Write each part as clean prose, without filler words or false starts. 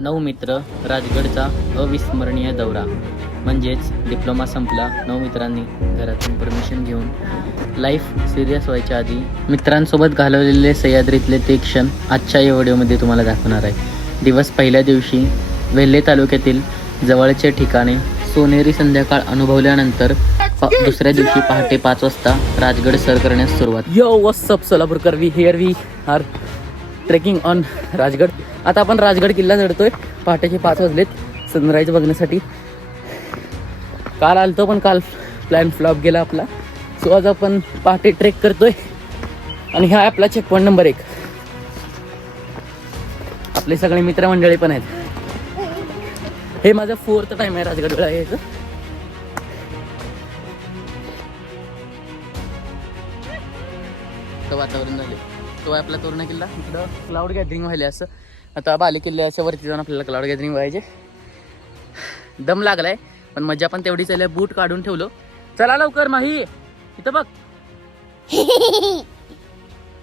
9 मित्र राजगडचा अविस्मरणीय दौरा. म्हणजेच डिप्लोमा संपला. 9 मित्रांनी घरातून परमिशन घेऊन लाईफ सिरियस व्हायच्या आधी मित्रांसोबत घालवलेले सह्याद्रीतले ते क्षण आजच्या या व्हिडिओमध्ये तुम्हाला दाखवणार आहे. दिवस पहिल्या दिवशी वेल्हे तालुक्यातील जवळचे ठिकाणे सोनेरी संध्याकाळ अनुभवल्यानंतर दुसऱ्या दिवशी पहाटे 5 वाजता राजगड सर करण्यास सुरुवात. यो व्हॉट्सअप सोलापूरकर, we here we are trekking on Rajgad. आता आपण राजगड किल्ला चढतोय. पहाटेचे 5 वाजलेत सनराईज बघण्यासाठी. काल आलतो पण काल प्लॅन फ्लॉप गेला आपला. सो आज आपण पहाटे ट्रेक करतोय आणि हा आपला चेक पॉईंट नंबर 1. आपले सगळे मित्रमंडळी पण आहेत. हे माझं 4th टाइम आहे राजगडला यायचं. वातावरण झाले. तो आहे आपला तोरणा किल्ला. इकडं क्लाउड गॅदरिंग व्हायला असं. आता बाले किल्ल्याच्या वरती जाऊन आपल्याला क्लाउड गॅदरिंग व्हायचे. दम लागलाय पण मजा पण तेवढीच आहे. बूट काढून ठेवलो. चला लवकर माही, इथं बघ.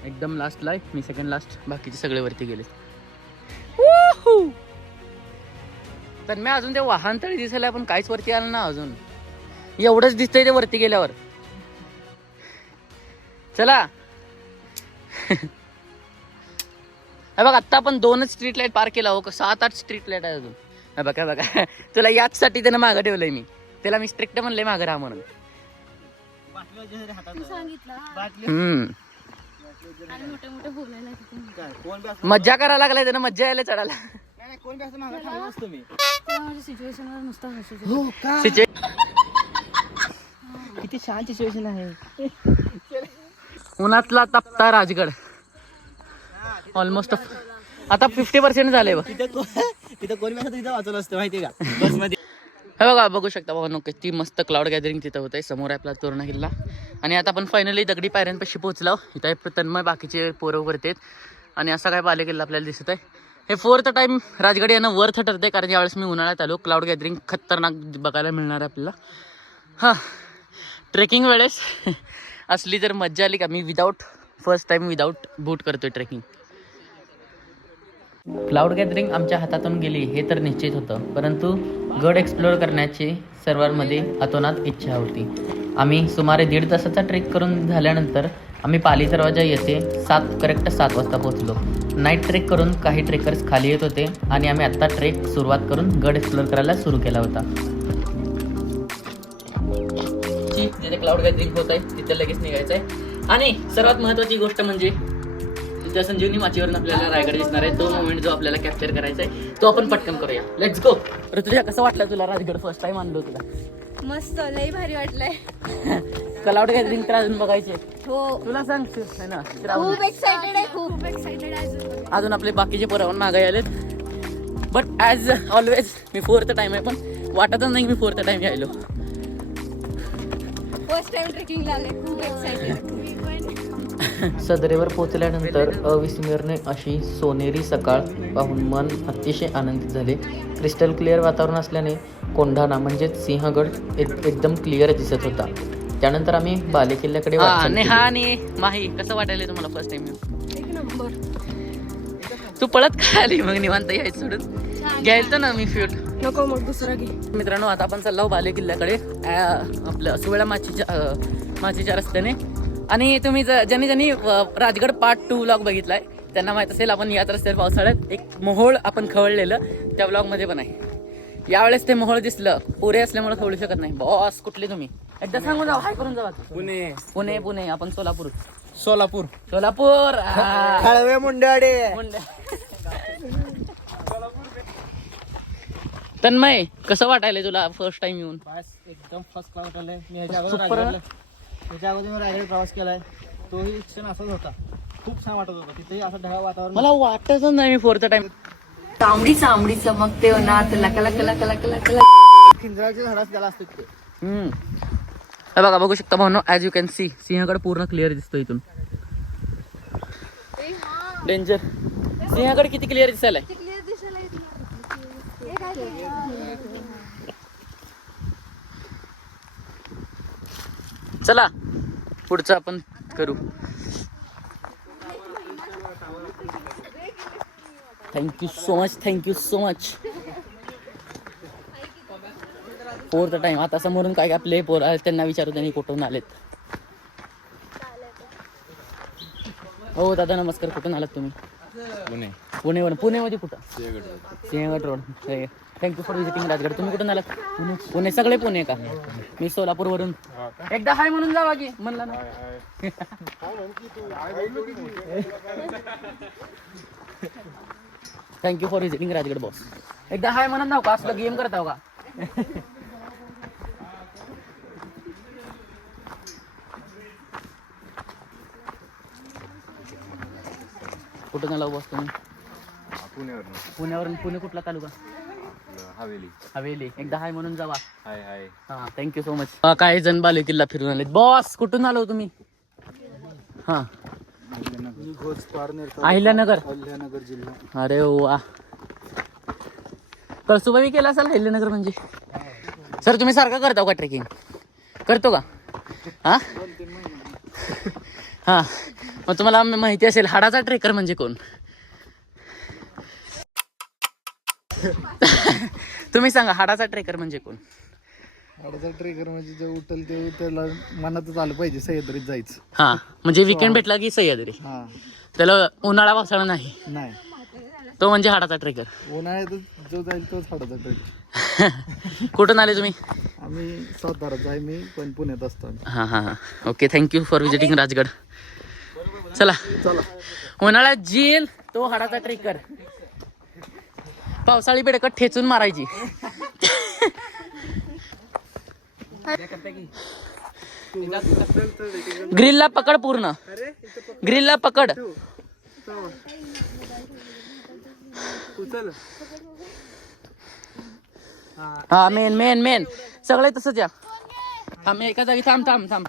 एकदम लास्टला आहे मी, सेकंड लास्ट. बाकीचे सगळे वरती गेले. तर मी अजून ते वाहन तळी दिसायला पण काहीच वरती आलं ना अजून. एवढंच दिसतंय ते वरती गेल्यावर. चला बघ, आत्ता आपण 2च स्ट्रीट लाईट पार केला. हो, 7-8 स्ट्रीट लाईट आहे अजून. बघा बघा, तुला याचसाठी त्यानं मागं ठेवलंय मी. त्याला मी स्ट्रिक्ट म्हणलंय मागं राहा म्हणून. मज्जा करायला लागलाय त्यानं. मज्जा यायला चढायला. किती छान सिच्युएशन आहे. उन्हातला तपता राजगड. ऑलमोस्ट आता 50% झालंय. तिथं कोण तिथं वाचवलं असतं माहिती का बसमध्ये. हे बघा, बघू शकता भाऊ किती मस्त क्लाउड गॅदरिंग तिथं होत आहे. समोर आहे आपला तोरणा किल्ला. आणि आता आपण फायनली दगडी पायऱ्यांपाशी पोहोचलो. इथं आहे तन्मय, बाकीचे पोरं वरती आहेत. आणि असा काय बाले किल्ला आपल्याला दिसत आहे. हे 4th टाइम राजगड यानं वर्थ ठरते, कारण यावेळेस मी उन्हाळ्यात आलो. क्लाउड गॅदरिंग खतरनाक बघायला मिळणार आहे आपल्याला. हां, ट्रेकिंग वेळेस असली जर मज्जा आली का, मी फर्स्ट टाइम विदाऊट बूट करतोय ट्रेकिंग. क्लाउड गॅदरिंग आमच्या हातातून गेली हे तर निश्चित होतं, परंतु गड एक्सप्लोअर करण्याची सर्वांमध्ये अतोनात इच्छा होती. आम्ही सुमारे 1.5 तासाचा ट्रेक करून झाल्यानंतर आम्ही पाली दरवाजा येथे करेक्ट 7 वाजता पोहोचलो. नाईट ट्रेक करून काही ट्रेकर्स खाली येत होते आणि आम्ही आत्ता ट्रेक सुरुवात करून गड एक्सप्लोअर करायला सुरू केला होता. जिथे क्लाउड गॅदरिंग होत आहे तिथे लगेच निघायचं आहे. आणि सर्वात महत्त्वाची गोष्ट म्हणजे त्या संजीवनी माचीवरून आपल्याला रायगड दिसणार आहे. तो मोमेंट जो आपल्याला कॅप्चर करायचा आहे तो आपण पटकन करूया. Let's go. ऋतुजा, कसं वाटलं तुला राजगड? फर्स्ट टाइम आणलो तुला. मस्त, लई भारी वाटलंय. क्लाउड गॅदरिंग तर अजून बघायचे. हो, तुला सांग ना. खूप एक्साइटेड आहे, खूप एक्साइटेड आहे. अजून आपले बाकीचे पोरं मागे आलेत. But as always me 4th time आहे, पण वाटतच नाही मी 4th टाइम यायलो. फर्स्ट टाइम ट्रेकिंगला आले, खूप एक्साइटेड. सदरेवर पोहोचल्यानंतर अविस्मरणीय अशी सोनेरी सकाळ पाहून मन अतिशय आनंदित झाले. क्रिस्टल क्लिअर वातावरण असल्याने कोंढाणा म्हणजेच सिंहगड एकदम क्लिअर दिसत होता. त्यानंतर आम्ही बाले किल्ल्याकडे आणि माही, कसं वाटायला तुम्हाला फर्स्ट टाइम? एक नंबर. तू पळत काय आली मग? निवांत यायचं सोडून घ्यायचं ना मी फ्यूल. नको, मग दुसरा घे. मित्रांनो, आता आपण चाललो बाले किल्ल्याकडे आपलं सुवेळा माचीच्या रस्त्याने. आणि तुम्ही ज्यांनी राजगड पार्ट 2 व्लॉग बघितलाय त्यांना माहित असेल, आपण याच रस्त्यावर पावसाळ्यात एक मोहोळ आपण खवळलेलं त्या व्लॉगमध्ये पण आहे. यावेळेस ते मोहोळ दिसलं. पुरे असल्यामुळे खवळू शकत नाही. बॉस, कुठले तुम्ही? एकदा सांगून जाऊ, हाय करून जावा. पुणे. आपण सोलापूर. खळवे मुंडेवाडे. तन्मय, कसं वाटायलंय तुला फर्स्ट टाइम येऊन? एकदम फर्स्ट क्लास वाटलंय. मी ह्याच्या अगोदर मी रायगड प्रवास केलाय. तोही क्षण असाच होता. खूप छान वाटत होता. तिथेही असं ढगाळ वातावरण. मला वाटतच नाही मी 4th टाइम. चांबडी चमकते उन्हात. लकला खिंजराच्या झाडात त्याला असतं तिथे. हे बघा, बघू शकता भावनो, as you can see Sinhagad पूर्ण क्लिअर दिसतो इथून. डेंजर. सिंहगड किती क्लिअर दिसायलाय. चला पुढचं आपण करू. Thank you so much. 4th time. आता समोरून काय आपले पोर आहेत त्यांना विचारू त्यांनी कुठून आलेत. हो दादा नमस्कार. कुठून आलात तुम्ही? पुणेवरून. पुणेमध्ये कुठं? Sinhagad road. Thank you for visiting Rajgad. तुम्ही कुठून आलात? पुणे. सगळे पुणे का? मी सोलापूरवरून. एकदा हाय म्हणून जावा की म्हणला ना. Thank you for visiting Rajgad boss. एकदा हाय म्हणून जाऊ का? असलं गेम करत आहो का? कुठून आला बॉस तुम्ही? पुण्यावरून. पुणे कुठला तालुका? हवेली. एकदा हाय म्हणून जावा. हाय. हा थँक्यू सो मच. काही जण बाले किल्ला फिरून आले. बॉस कुठून आलो तुम्ही? हा अहिल्यानगर जिल्हा. अरे वा. कळसुबाई केला असाल अहिल्यानगर म्हणजे. सर तुम्ही सारखं करता का ट्रेकिंग? करतो का? हा हा. मग तुम्हाला माहिती असेल हाडाचा ट्रेकर म्हणजे कोण? तुम्ही सांगा हाडाचा ट्रेकर म्हणजे कोण? हाडाचा ट्रेकर म्हणजे जे उठल ते त्याला मनातच आलं पाहिजे सह्याद्रीत जायचं. हा म्हणजे विकेंड भेटला की सह्याद्री. हा त्याला उन्हाळा पावसाळा नाही. तो म्हणजे हाडाचा ट्रेकर. उन्हाळ्यात जो जाईल तोच हाडाचा ट्रेकर. कुठून आले तुम्ही? आम्ही सातारात आहे. मी पण पुण्यात असतो. हा. Okay thank you for visiting Rajgad. चला. उन्हाळ्यात जील तो हाडाचा ट्रेकर. पावसाळी बेडकट ठेचून मारायची. ग्रिलला पकड पूर्ण. ग्रिलला पकड. हा मेन सगळे तसंच या. थांब एका जागी थांब.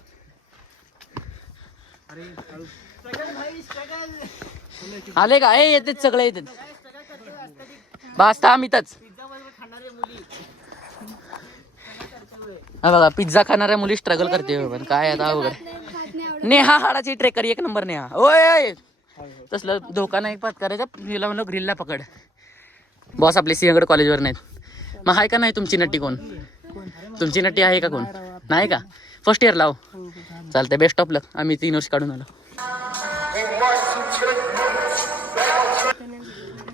आले का? येतात सगळे येतात. बस थांब इथंच. हा बघा पिझ्झा खाणाऱ्या मुली स्ट्रगल करते. पण काय आता अवघड. नेहा हाडाची ट्रेकर 1 नंबर नेहा. ओय तसलं धोका नाही पत्करायचा. हिला म्हणलं ग्रिलला पकड. बॉस आपले सिंहगड कॉलेजवर नाहीत. मग आहे का नाही तुमची नटी कोण? तुमची नटी आहे का कोण? नाही का? फर्स्ट इयर लाव. चालतंय. बेस्ट ऑफ लक. आम्ही 3 वर्ष काढून आलो.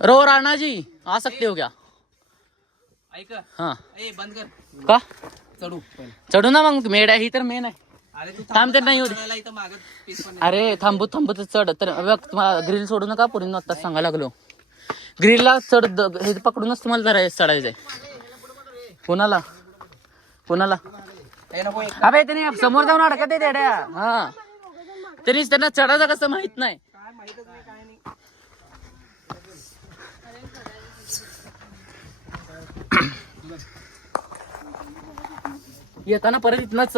रो राणा जी आ सकते हो क्या? हाँ बंद कर का? चढू ना मग. मेड आहे ही तर मेन आहे. थांबते नाही एवढी. अरे थांबूत चढ. तर बघ तुम्हाला ग्रिल सोडू नका. पूर्ण आता सांगायला लागलो. ग्रिलला चढ. हे पकडूनच तुम्हाला जरा चढायचंय. कोणाला अबे त्याने समोर जाऊन अडकत आहे. हा तरीच त्यांना चढायचं कसं माहित नाही. येताना परत इथनच.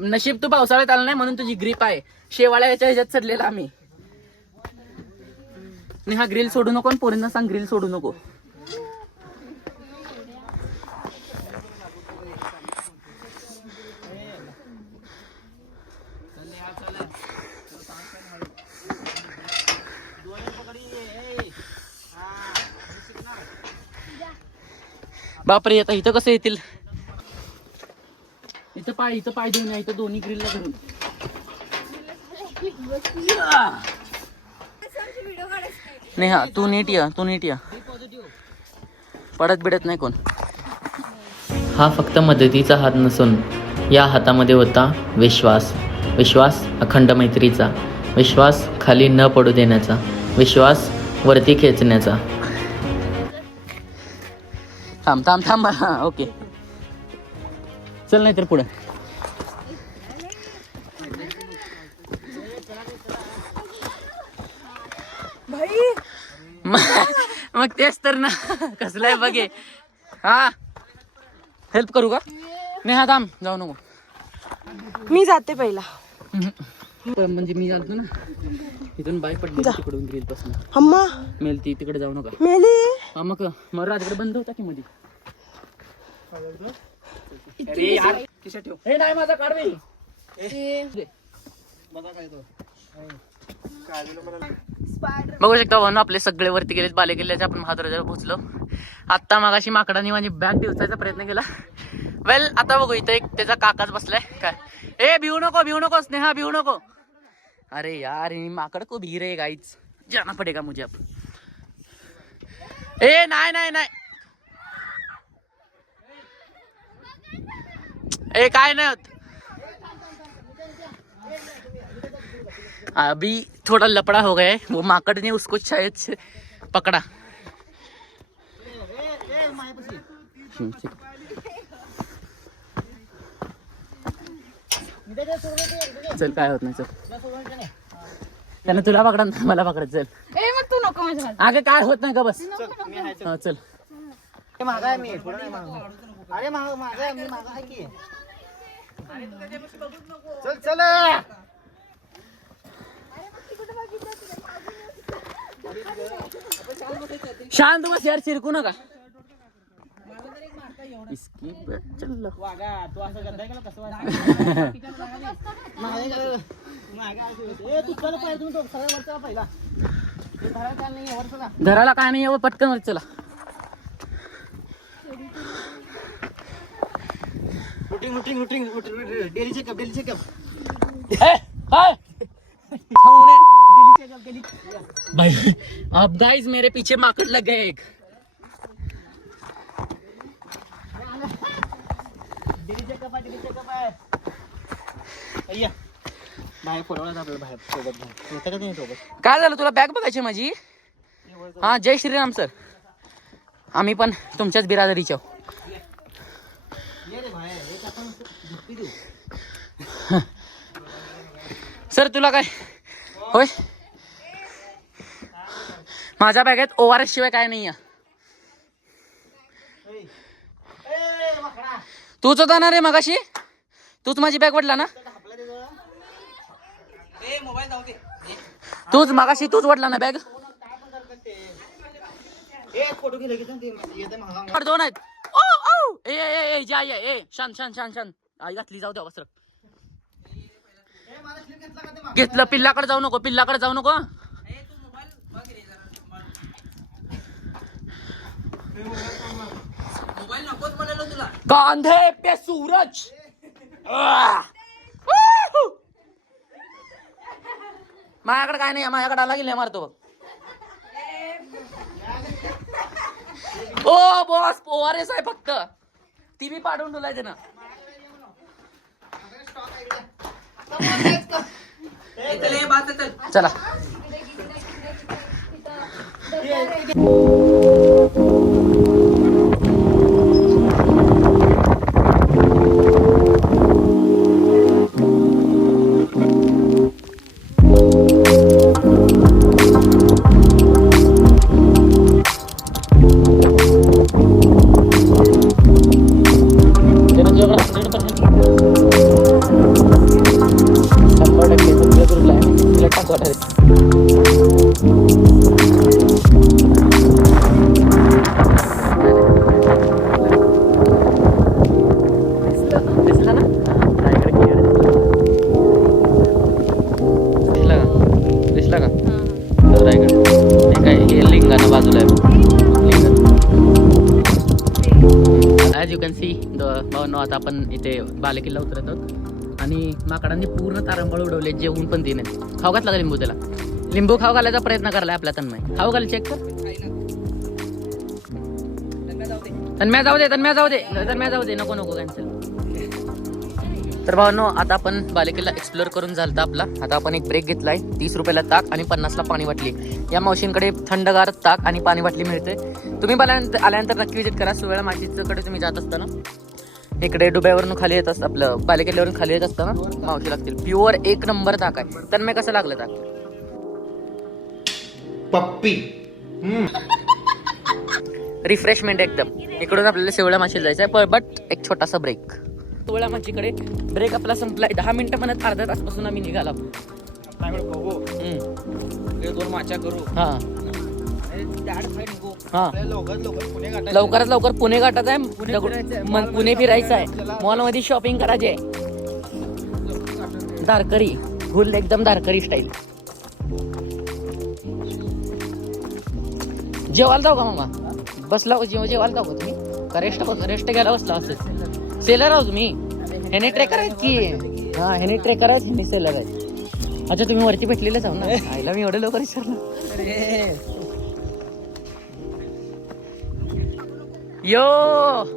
नशीब तू पावसाळ्यात आला नाही म्हणून तुझी ग्रीप आहे. शेवाळ्या याच्या ह्याच्यात चढलेला आम्ही. आणि हा ग्रिल सोडू नको. आणि पोरींना सांग ग्रिल सोडू नको. बापरे आता इथं कसं येतील? इथं पाय देऊन या. इथं दोन्ही ग्रिलला धरून. नेहा तू नीट या. पडत बिडत नाही कोण. हा फक्त मदतीचा हात नसून या हातामध्ये होता विश्वास अखंड मैत्रीचा. विश्वास खाली न पडू देण्याचा. विश्वास वरती खेचण्याचा. थांब. ओके चल नाही तर पुढे. मग तेच तर ना. कसलाय बघे. हा हेल्प करू का? नेहा थांब जाऊ नको. मी जाते पहिला. म्हणजे मी जातो ना. इथून बाय पडली तिकडून ग्रिल पासून. अम्मा मेलती तिकडे जाऊ नका. मेली. हा मग राजगड बंद होता की मध्ये. अरे यार खिशात ठेव. हे नाही माझा काढ रे. बघा काय तो काय बघू शकता भाऊ आपले सगळे वरती गेलेत बालेकिल्ल्याच्या. आपण महादराजावर पोहोचलो. आत्ता मागाशी माकडाने माझी बॅग दिवसाचा प्रयत्न केला. वेल आता बघू इथं एक त्याचा काकाच बसलाय. काय ए भिवू नको स्नेहा भिवू नको. अरे यार माकड को भी रे गाइस, जाना पडेगा मुझे अब. ए नाही ए काय नाही होत. अभी थोड़ा लपड़ा हो गया है. वो माकड़ ने उसको शायद से पकड़ा. चल काय होत नाही. चल त्यानं तुला पकडा मला पकडत. चल मग तू नको माझ्या. अगं काय होत नाही का बस. हा चल मागा आहे मी थोडं नाही मागं. अरे माझा आहे मी माझा आहे की. चल चल शांत बस यार, चिरकू नका. इसकी चल वागा तू असं गंदा केला कसं पहिला घराला काय नाही पटकन वर चला. रुटीन डेली चेकअप भाई अब गाइस मेरे पीछे माकड़ लग गए एक. डेली चेकअप आहे अय्या बाहेर फोडवला आपल्याला बाहेर सोबत नाही सोबत. काय झालं तुला बॅग बघायची माझी. हा जय श्रीराम सर. आम्ही पण तुमच्याच बिरादरीच्या. सर तुला काय होय. माझ्या बॅगेत ORS शिवाय काय नाही. तूच होता ना रे मगाशी. तूच माझी बॅग वडला ना. तूच मगाशी तूच वडला ना बॅग. दोन आहेत. ए जा ए शांत आई घातली जाऊ द्या वस्त्र. घेतलं. पिल्लाकडे जाऊ नको. कांधे पे सूरज. माझ्याकडे काय नाही. माझ्याकडे आला गेले मारतो बघ. ओ बॉस ORS आहे फक्त. ती बी पाठवून तुला ना. चला ॲज यू कॅन सी भावनो. आता आपण इथे बालेकिल्ला उतरत आहोत आणि माकडांनी पूर्ण तारंबळ उडवले. जेवून पण तिने खाऊ घातला का लिंबू. त्याला लिंबू खाऊ घालायचा प्रयत्न करलाय आपला तन्मय. खाऊ घाल चेक कर. तन्मया जाऊ दे नको कॅन्सल. तर भावनो आता आपण बालेकिल्ला एक्सप्लोर करून झालता आपला. आता आपण एक ब्रेक घेतलाय. 30 रुपयाला ताक आणि 50ला पाणी बाटली. या मावशींकडे थंडगार ताक आणि पाणी बाटली मिळते. तुम्ही आल्यानंतर नक्की विजिट करा. सुवेळा माशीकडे तुम्ही जात असताना इकडे डुब्यावरून खाली येत असतं. आपलं बालेकिल्ल्यावरून खाली येत असताना मावशी लागतील. प्युअर 1 नंबर ताक आहे. तर मी कसं लागलं ताक पप्पी रिफ्रेशमेंट एकदम. इकडून आपल्याला शेवळ्या माशीला जायचं आहे. बट एक छोटासा ब्रेक. शेवळ्या माशीकडे ब्रेक आपला संपलाय. 10 मिनिटं म्हणत अर्ध्या तासपासून आम्ही निघाला. 2 माच्या करू. हा लवकरात लवकर पुणे गाठात आहे. पुणे फिरायचं आहे. मॉल मध्ये शॉपिंग करायची आहे. धारकरी फुल एकदम धारकरी स्टाईल. जेवायला जाऊ का मामा? बसला जेवायला जाऊ का तुम्ही? का रेस्ट घ्यायला बसला असं? सेलर आहो तुम्ही? ह्याने ट्रेकर आहेत की? हा ह्याने ट्रेकर आहेत, ह्याने सेलर आहेत. अच्छा तुम्ही वरती भेटलेलेच आहो ना? आईला मी एवढं लवकर विचारलं. यो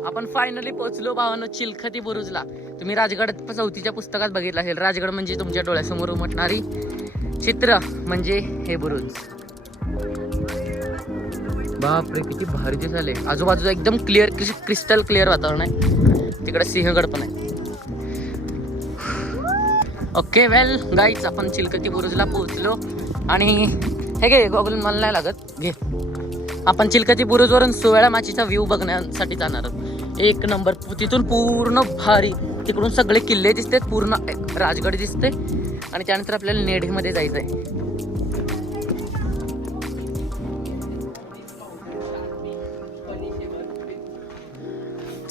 आपण फायनली पोहोचलो भावानो चिलखती बुरुजला. तुम्ही राजगड चौथीच्या पुस्तकात बघितलं असेल. राजगड म्हणजे तुमच्या डोळ्यासमोर उमटणारी चित्र म्हणजे हे बुरुज. बापरे किती भारी दिसायले. आजूबाजूला एकदम क्लिअर, क्रिस्टल क्लिअर वातावरण आहे. तिकडे सिंहगड पण आहे. ओके वेल गाईज, आपण चिलखती बुरुजला पोहोचलो. आणि हे घे गॉगल, मला नाही लागत, घे. आपण चिलखती बुरुजवरून सोवेळा माचीचा व्ह्यू बघण्यासाठी जाणार आहोत. एक नंबर. तिथून पूर्ण भारी, तिकडून सगळे किल्ले दिसते, पूर्ण राजगड दिसते. आणि त्यानंतर आपल्याला नेढेमध्ये जायचं आहे.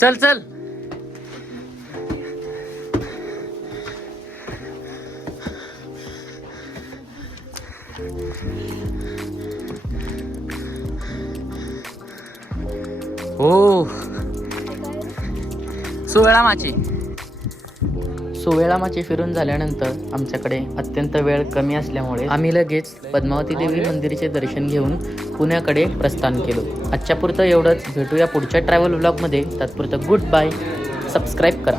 चल चल. हो सोवेळा माची फिरून झाल्यानंतर आमच्याकडे अत्यंत वेळ कमी असल्यामुळे आम्ही लगेच पद्मावती देवी मंदिराचे दर्शन घेऊन पुण्याकडे प्रस्थान केलो. आजच्या पुरतं एवढंच. भेटूया पुढच्या ट्रॅव्हल व्लॉगमध्ये. तात्पुरतं गुड बाय. सबस्क्राईब करा.